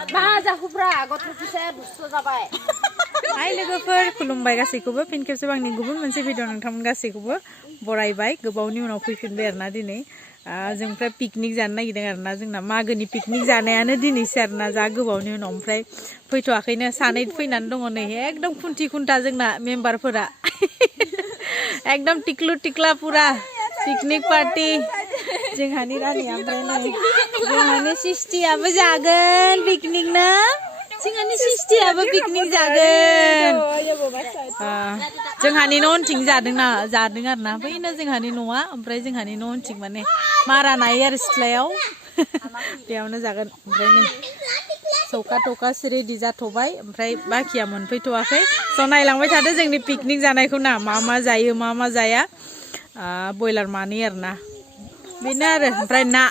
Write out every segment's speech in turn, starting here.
Hai लोगोफोर खुलुमबाय गासैखौबो फिन खेबसेबां आंनि गुबुन मोनसे भिडिअ नोंथांमोन गासैखौबो बरायबाय गोबावनि उनाव फैफिनबाय आरोना दिनै जों ओमफ्राय पिकनिक जानो नागिरदों आरोना जोंना मागोनि पिकनिक जानायानो दिनैसो आरोना जा गोबावनि उनाव ओमफ्राय फैथ'आखैनो सानै फैनानै दङ नै एकदम खुन्थि खुन्था जोंना मेम्बारफोरा एकदम टिक्लु टिक्ला पुरा पिकनिक पार्टी जोंहानि रानिया ओमफ्राय नै जोंहानि सिस्टियाबो जागोन पिकनिक ना जोंहानि सिस्टियाबो पिकनिक जागोन जोंहानि न' उनथिं जादों आरोना बैनो जोंहानि न'आ ओमफ्राय जोंहानि न' उनथिं माने मारा नायो आरो सिथ्लायाव बेयावनो जागोन ओमफ्राय नै सौखा थौखा रेडि जाथ'बाय ओमफ्राय बाखिया मोनफैथ'वाखै स' नायलांबाय थादो जोंनि पिकनिक जानायखौ ना मा जायो मा जाया बयलार मानै आरोना बेनो आरो ओमफ्राय ना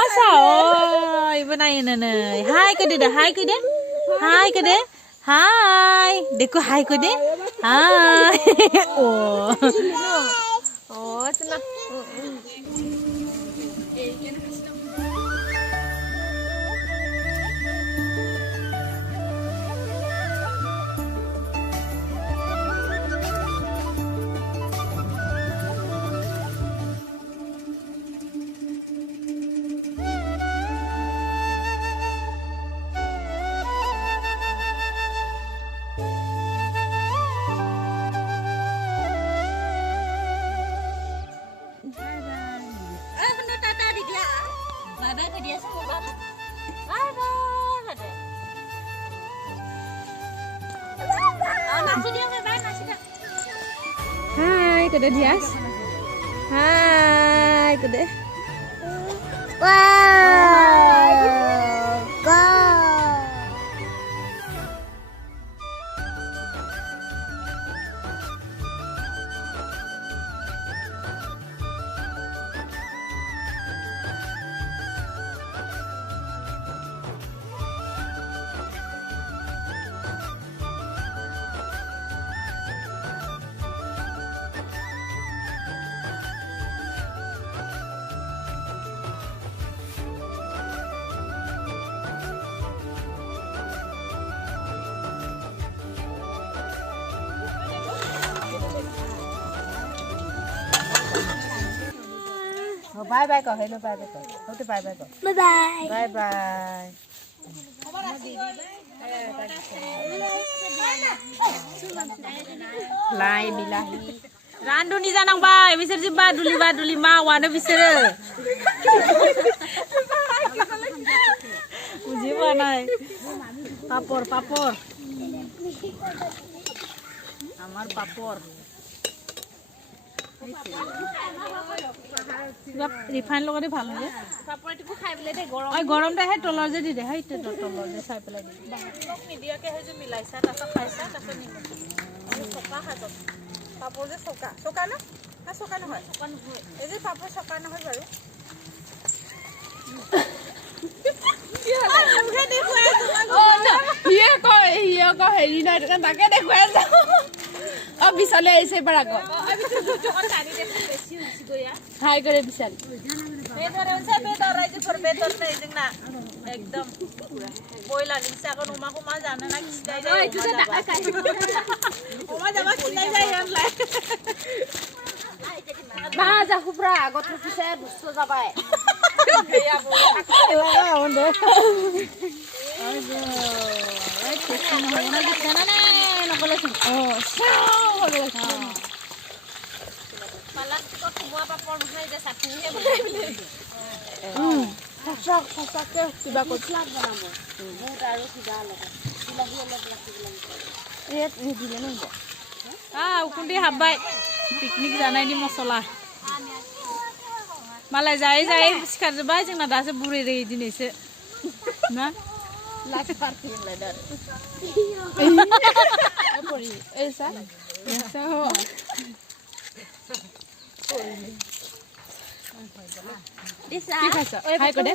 आसा ओइबो नायोनो नै हाय कदे हाय कदे हाय देखो हाय कदे हाय ओ चला Hai, kode Dias. Hai, kode. Wow. Go. Bye bye kok, hello bye bye kok. Oke bye bye kok. Bye bye. Bye bye. Lai bilahi. Randu nih janang bay, bisir sih baduli mawar bisir. Uji mana? Papor. Amar papor. Refine লগতে ভাল হয় পাপৰটিকো খাই পেলাই দে গৰম ঐ গৰমটা হে তলৰ যে দি দে হে তলৰ যে চাই পেলাই দি লক নিদিয়াকে হে যে মিলাইছা তাছত খাইছা তাছত নিম আমি চকা খাজো পাপৰ যে চকা না না চকা নহয় এই যে পাপৰ চকা নহয় বাৰু কি হল মুখে দেখুৱাই অ না ইয়ে ক হেৰি নাই তাকে দেখুৱাই যা अब विशाले ऐसे बड़ा को अभी तो जो तारी देखो बेसी हुसी गया हाय करे विशाल बेदर हुन्छ बेदर राइज फर बेदर नै जोंना एकदम बयला लिंसा को नुमा को मा जानो ना खिसिदाय जाय ओइ तुझे ओमा जाबा खिसिदाय जाय हमलाय बा जा खुब्रा गथ फिसा दुस्त जाबाय गैया बो लागा होन्दे आइजो ओइ केसि नहना दिसना ना नकले oh palas ko kubuha pa por sa ida sa kuya sasak ke tiba ko slag banamo বহুত আৰু কিবা লাগে বিলাহি অলপ ৰাখিব লাগে এই দিলে ন উকুন্দি হাবাই পিকনিক জানাই দি মছলা মালাই যাই सिखार जोबाय जोंना दासो बुरै रे दिनैसो ना लास्ट पार्टी लाइदार Pori, esa, esa ho. Disa. Hai kode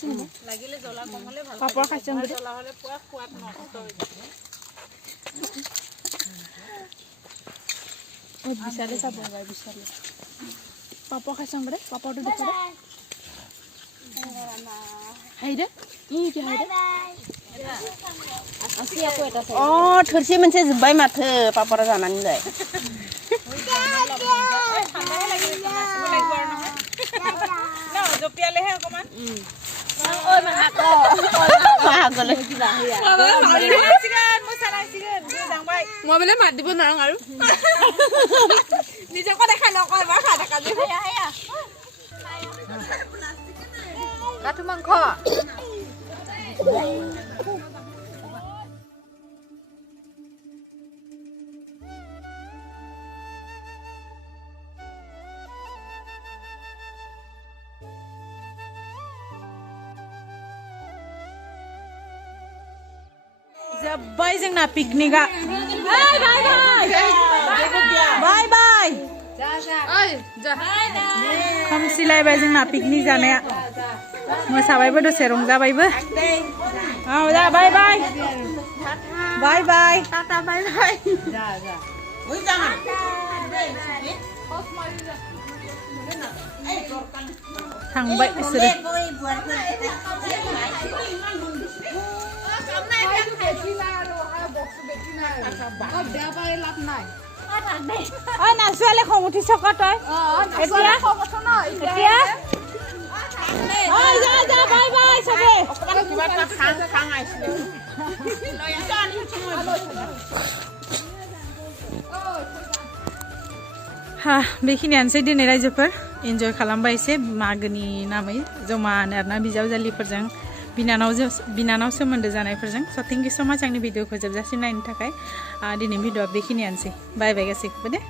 sini. Lagi le jola komole bhal. Papor khaisam kode. Jola hole puwa khuat nosto hoy jabe. Oi bisale sabon gai bisale. Papor khaisam kode, papor tu dekore. हायदो इदि हायदो अ थोरसि मोनसे जोबबाय माथो पापरा जानानैलाय जपियालेহে অকমান ओइ माहाको माहाकोले किबा होया मोसानायसिगोन मोसानायसिगोन गोजांबाय मबेले मात দিব নাৰং আৰু নিজকে দেখাই নকয় বা খা দেখা যে হায়া হায়া কাঠু মাংস जब्बाय जोंना पिकनिका बाय बाय बाय बाय खोमसिलायबाय जोंना पिकनिक जानाया मोसाबायबो दसे रंजाबायबो औ जा बाय बाय बाय बाय टाटा बाय बाय जा जा ओइ जाना थांबाय बिसोरो ঐ নাচোৱালে খং উঠিছ ক তই এতিয়া এতিয়া ঐ যা যা বাই বাই চবে অকমান কিবা এটা খাং আইছিলে हा बेखिनियानोसै दिनै रायजोफोर एन्जय खालामबाय एसे मागोनि नामै जमानो आरोना बिजावजालिफोरजों बिनानाव सोमोन्दो जानायफोरजों स थेंक इउ स माच आंनि भिडिअखौ जोबजासिम नायनो थाखाय दिनै भिडिअआ बेखिनियानोसै बाय बाय गासैखौबो दे